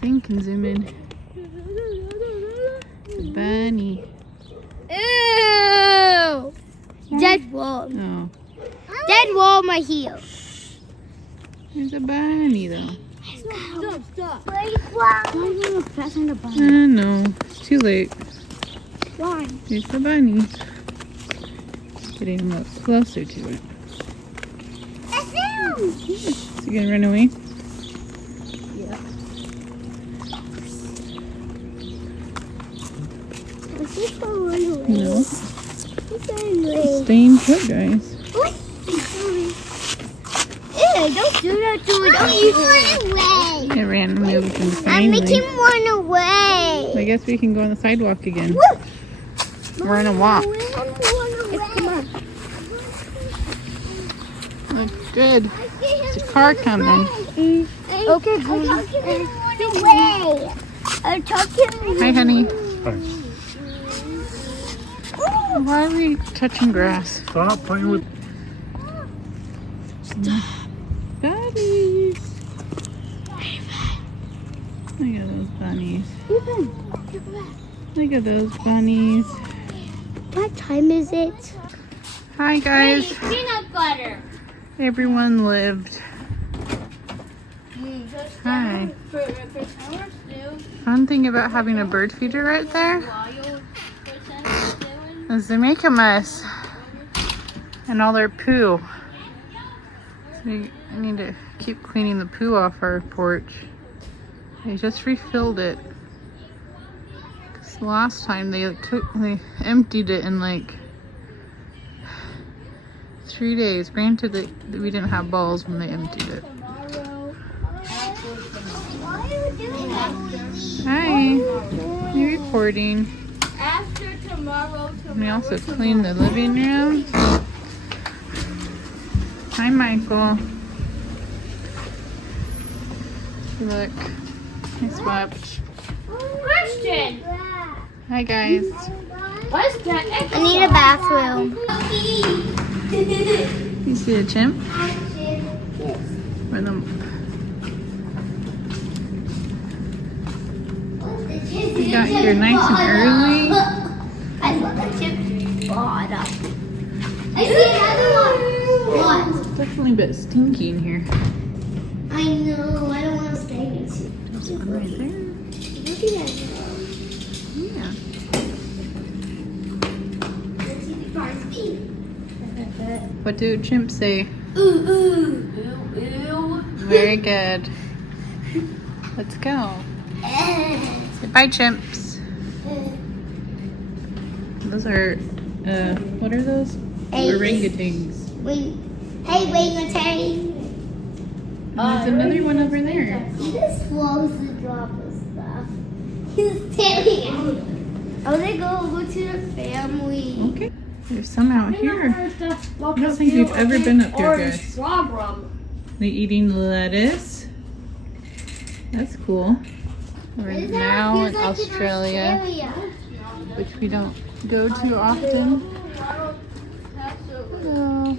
thing can zoom in. The bunny. Ew! Dead wall. Oh, Dead wall on my heel. there's a bunny though. Stop. Why are you pressing the button? No, it's too late. Why? Here's the bunny. Getting a little closer to it. Is he gonna run away? Yeah. No. Ew, Staying put, guys. don't do that to it. Don't you run away. It ran away with him I make finally. him run away. I guess we can go on the sidewalk again. We're on a walk. Come on. Look good. There's a car coming. Okay, I'm talking. Hi, honey. Hi. Why are we touching grass? Stop playing with. Bunnies. Look at those bunnies. Look at those bunnies. What time is it? Hi, guys. Peanut butter. Everyone lived. Hi. Fun thing about having a bird feeder right there is they make a mess and all their poo. So we need to keep cleaning the poo off our porch. They just refilled it. 'Cause last time they emptied it in like 3 days. Granted that we didn't have balls when they emptied it. Hi, you recording? After tomorrow. We also cleaned the living room. Hi, Michael. Look, I swept. Question. Hi, guys. What's that? I need a bathroom. You see a chimp? Or the we got here nice and early. I love the chip bottom. I see another one. What? It's definitely a bit stinky in here. I know. I don't want to stay with you. There's one right there. Look at that. Yeah. Let's see the car's feet. What do chimps say? Ooh, ooh. Ooh, ooh. Very good. Let's go. Say bye, chimps. Those are, what are those? Orangutans. Hey, orangutan. There's another one over there. He just slows the drop of stuff. He's telling me. I want to go over to the family. Okay. There's some out here. I don't think we've ever been up here, guys. They eating lettuce. That's cool. We're now in Australia, which we don't go to often. Hello.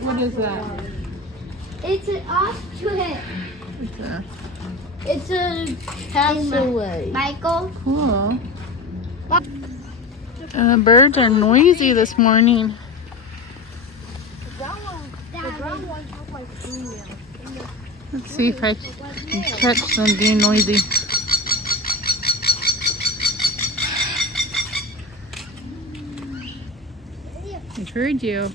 What is that? It's an ostrich. It's a It's a cassowary. Michael? cool. The birds are noisy this morning. Let's see if I can catch them being noisy. I heard you.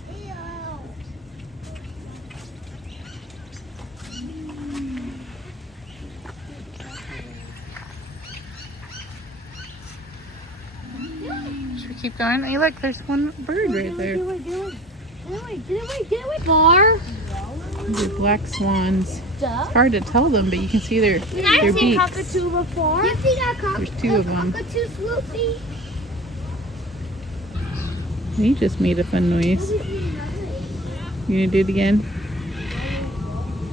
Should we keep going? Hey, look, there's one bird right there. Get away, bar. These are black swans. Duh. It's hard to tell them, but you can see their I've seen beaks. cockatoo before. You see that There's two of them. cockatoo, Swoopy? He just made a fun noise. You gonna do it again?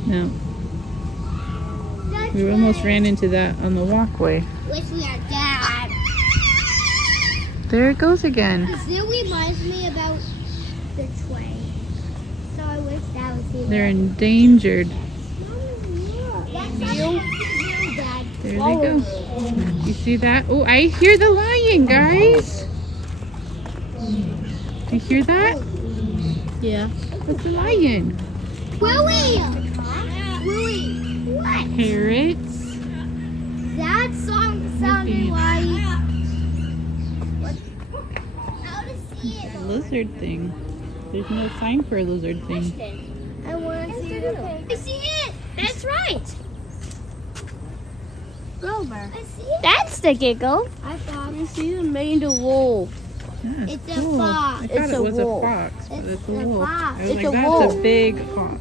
No. We almost ran into that on the walkway. Wish we had Dad. There it goes again. The zoo reminds me about the train. So I wish that was here. They're endangered. Mommy, look. That's There they go. You see that? Oh, I hear the lion, guys. Do you hear that? Yeah. That's the lion. Willie! What? Parrots. That song sounded like... How to see it? A lizard thing. There's no sign for a lizard thing. I want to see it. I see it! That's right! Grover. I see it. That's the giggle. I thought. You see the maned wolf. Yeah, It's a cool. fox. I thought It's it a was wolf. a fox, but it's a It's a wolf. fox. I was It's like, a that's wolf. a big hawk.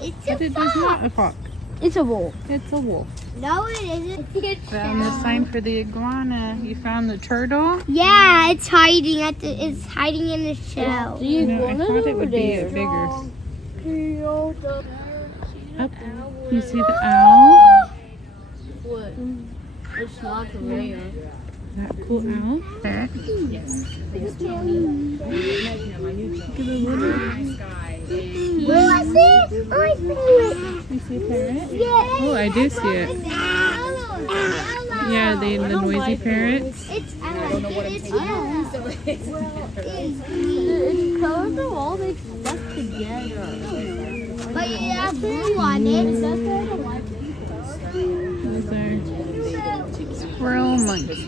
It's But a it is fox. not a hawk. It's a wolf. It's a wolf. No, it isn't. Found the sign for the iguana. You found the turtle? Yeah, it's hiding it's hiding in the shell. The No, I iguana thought it over would be a there. bigger. Up. Owl. You see the owl? What? It's not the mayor. That cool owl? There. Look at the little. Where was it? Oh, I see it. You see a parrot? Yeah. Oh, I do see it. It's yellow. Yeah, the noisy parrots. It's yellow. It's colors are all they stuck together. But you have blue on it. Those are squirrel monkeys.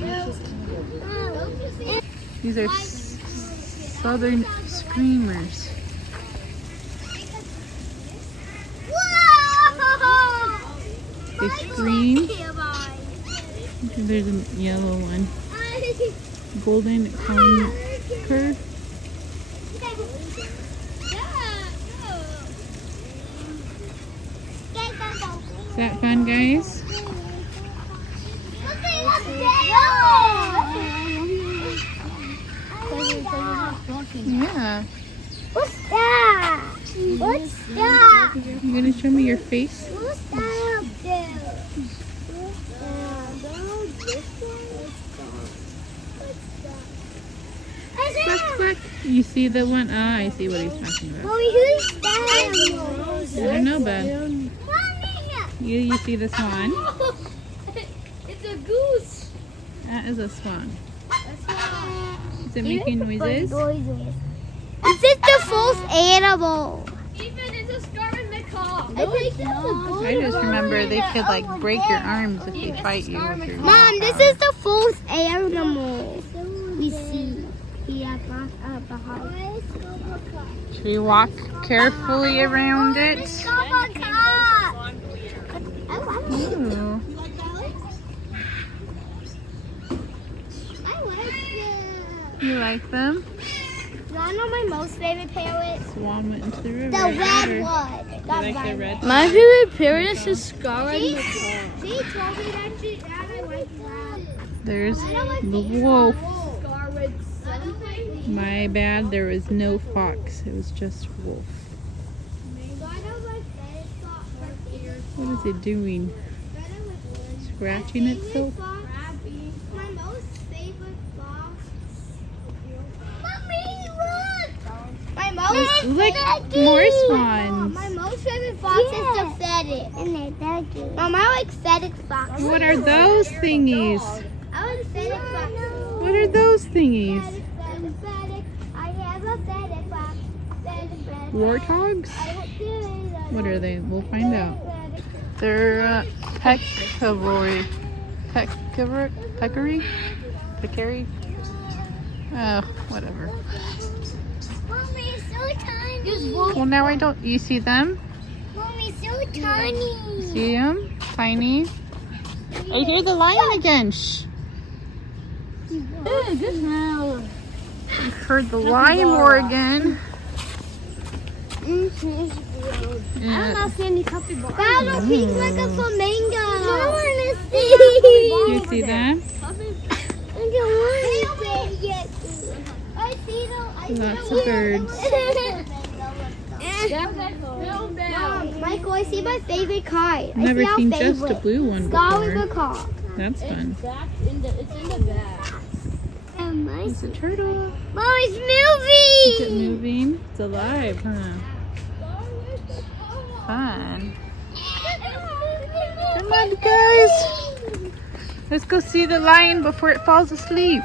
These are southern screamers. They scream. There's a yellow one. Golden conker. Is that fun, guys? Yeah. What's that? What's that? You gonna show me your face? What's that up there? Squawk, squawk. You see the one? Ah, I see what he's talking about. Mommy, who's that? I don't know, bud. You see the swan? It's a goose. That is a swan. Is it making noises? Is it the fourth animal? Even it's a scarlet macaw. I think that's a goose. I just remember they could like break your arms if they fight you. With your Mom, this is the fourth animal we see here behind. Should we walk carefully around it? Ooh. You like them? You wanna know my most favorite parrot? Swan went into the river. The red You one. like the red? My favorite parrot is scarlet She macaw. told me that I like that. There's the wolf. My bad, there was no fox. It was just wolf. What is it doing? Scratching itself? My most favorite fox. Mommy, look! My most Look, more swans. My most favorite fox is the fetid. Mom, I like fetid fox. What are those thingies? I like fetid fox. What are those thingies? Fetid. I have a fetid fox. Fetid. Warthogs? What are they? We'll find out. They're peccary. Peccary? Oh, whatever. Mommy, it's so tiny. Well, now I don't. You see them? Mommy, it's so tiny. See them? Tiny. I hear the lion again. Shh. Good smell. I've heard the lion roar again. I don't Yeah. see any capybara. That looks pink like a flamingo. I want to see. You see them? I see them. Lots of birds. Michael, I see my favorite kite. I've never seen just a blue one Scarlet before. macaw. That's fun. It's in the bag. It's a turtle. Mom, it's Is it moving. moving? It's alive, huh? Fun. Come on, guys. Let's go see the lion before it falls asleep.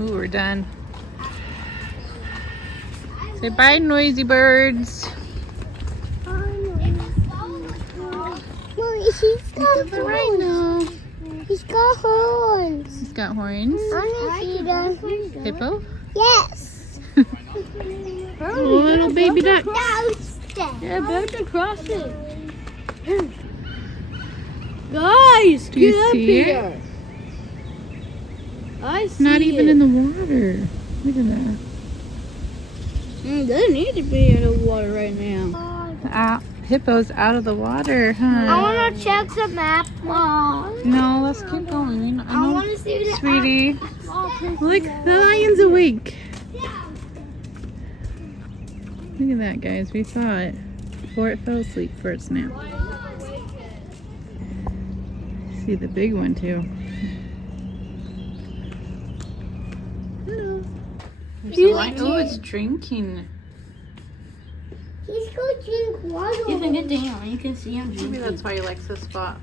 Ooh, we're done. Say bye, noisy birds. He's got The rhino. He's got horns. He's got horns. I see them. Hippo? Yes. Little baby duck. Yeah, better cross it. Guys, Do you get up see here. I see Not even it. in the water. Look at that. They need to be in the water right now. Hippo's out of the water, huh? I want to check the map. No, let's keep going. I want to see the Sweetie. Look, the lion's awake. Look at that, guys. We saw it before it fell asleep for its nap. See the big one, too. Hello. There's a lion. Oh, it's drinking. He's going to drink water. You can get down. You can see him Maybe drinking. that's why he likes this spot.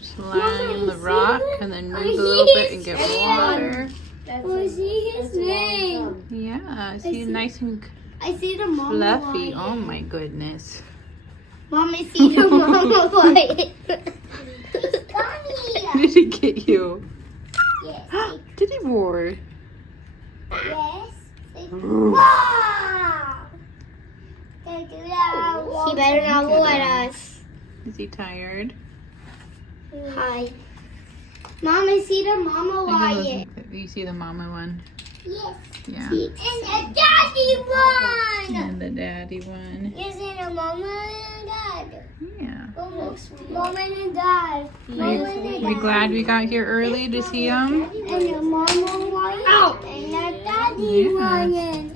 Just lie on the rock and then move a little bit and get water. I see his name. Yeah, see, nice and I see the mama fluffy. lion. Oh my goodness. Mom, I see the mama lion. Did he get you? Yes. Did he roar? Yes. Wow. He better not look at us. Is he tired? Hi. Mom, I see the mama lion. You see the mama one? Yes. Yeah. And the daddy one. And the daddy one. You see the mama and dad. Yeah. Mama and dad. Are we glad we got here early to see them? And the mama lion. And the daddy Yeah. lion.